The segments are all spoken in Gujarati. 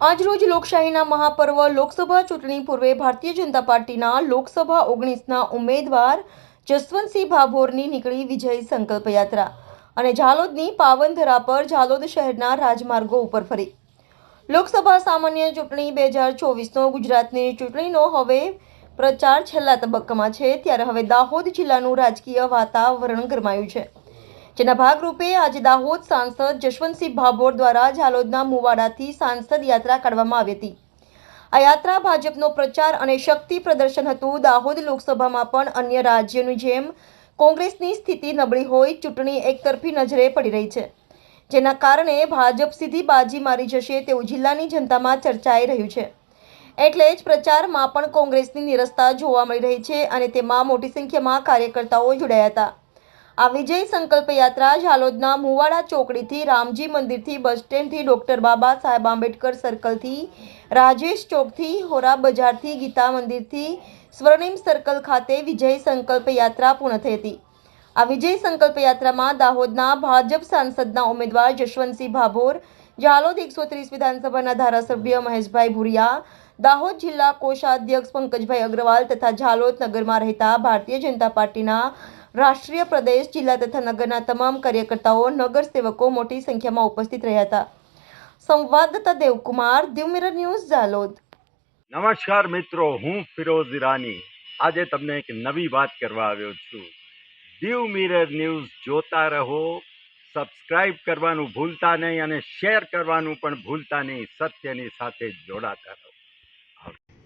આજરોજ લોકશાહીના મહાપર્વ લોકસભા ચૂંટણી પૂર્વે ભારતીય જનતા પાર્ટીના લોકસભા 19ના ઉમેદવાર જસવંતસિંહ ભાભોરની નીકળી વિજય સંકલ્પ યાત્રા અને ઝાલોદની પાવન ધરા પર ઝાલોદ શહેરના રાજમાર્ગો ઉપર ફરી લોકસભા સામાન્ય ચૂંટણી 2024નો ગુજરાતની ચૂંટણીનો હવે પ્રચાર છેલ્લા તબક્કામાં છે, ત્યારે હવે દાહોદ જિલ્લાનું રાજકીય વાતાવરણ ગરમાયું છે, જેના ભાગરૂપે આજે દાહોદ સાંસદ જશવંતસિંહ ભાભોર દ્વારા ઝાલોદના મુવાડાથી સાંસદ યાત્રા કાઢવામાં આવી હતી। આ યાત્રા ભાજપનો પ્રચાર અને શક્તિ પ્રદર્શન હતું। દાહોદ લોકસભામાં પણ અન્ય રાજ્યોની જેમ કોંગ્રેસની સ્થિતિ નબળી હોય, ચૂંટણી એકતરફી નજરે પડી રહી છે, જેના કારણે ભાજપ સીધી બાજી મારી જશે તેવું જિલ્લાની જનતામાં ચર્ચાઈ રહ્યું છે। એટલે જ પ્રચારમાં પણ કોંગ્રેસની નિરસતા જોવા મળી રહી છે અને તેમાં મોટી સંખ્યામાં કાર્યકર્તાઓ જોડાયા હતા। આ વિજય સંકલ્પ યાત્રા ઝાલોદના મુવાડા ચોકડીથી, રામજી મંદિરથી, બસ સ્ટેન્ડથી, ડોક્ટર બાબા સાહેબ આંબેડકર સર્કલથી, રાજેશ ચોકથી, હોરા બજારથી, ગીતા મંદિરથી સ્વર્ણિમ સર્કલ ખાતે વિજય સંકલ્પ યાત્રા પૂર્ણ થઈ હતી। આ વિજય સંકલ્પ યાત્રામાં દાહોદના ભાજપ સાંસદના ઉમેદવાર જશવંતસિંહ ભાભોર, ઝાલોદ 130 વિધાનસભાના ધારાસભ્ય મહેશભાઈ ભુરિયા, દાહોદ જિલ્લા કોષાધ્યક્ષ પંકજભાઈ અગ્રવાલ તથા ઝાલોદ નગરમાં રહેતા ભારતીય જનતા પાર્ટીના રાષ્ટ્રીય પ્રદેશ, જિલ્લા તથા નગરના તમામ કાર્યકર્તાઓ, નગરસેવકો મોટી સંખ્યામાં ઉપસ્થિત રહ્યા હતા। સંવાદદાતા દેવકુમાર, દીવ મિરર ન્યૂઝ, ઝાલોદ। નમસ્કાર મિત્રો, હું ફિરોઝ ઈરાની આજે તમને એક નવી વાત કરવા આવ્યો છું। દીવ મિરર ન્યૂઝ જોતા રહો, સબસ્ક્રાઇબ કરવાનું ભૂલતા નહીં અને શેર કરવાનું પણ ભૂલતા નહીં। સત્યની સાથે જોડાતા રહો।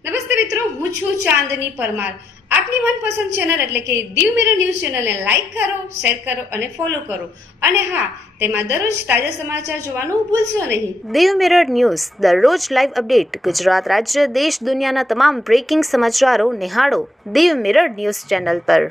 નમસ્તે મિત્રો, હું છું ચાંદની પરમાર। આપની મનપસંદ ચેનલ એટલે કે દીવ મિરર ન્યૂઝ ચેનલને લાઈક કરો, શેર કરો અને ફોલો કરો, અને હા, તેમાં દરરોજ તાજા સમાચાર જોવાનું ભૂલશો નહીં। દીવ મિરર ન્યૂઝ દરરોજ લાઈવ અપડેટ, ગુજરાત રાજ્ય, દેશ દુનિયાના તમામ બ્રેકિંગ સમાચારો નિહાળો દીવ મિરર ન્યૂઝ ચેનલ પર।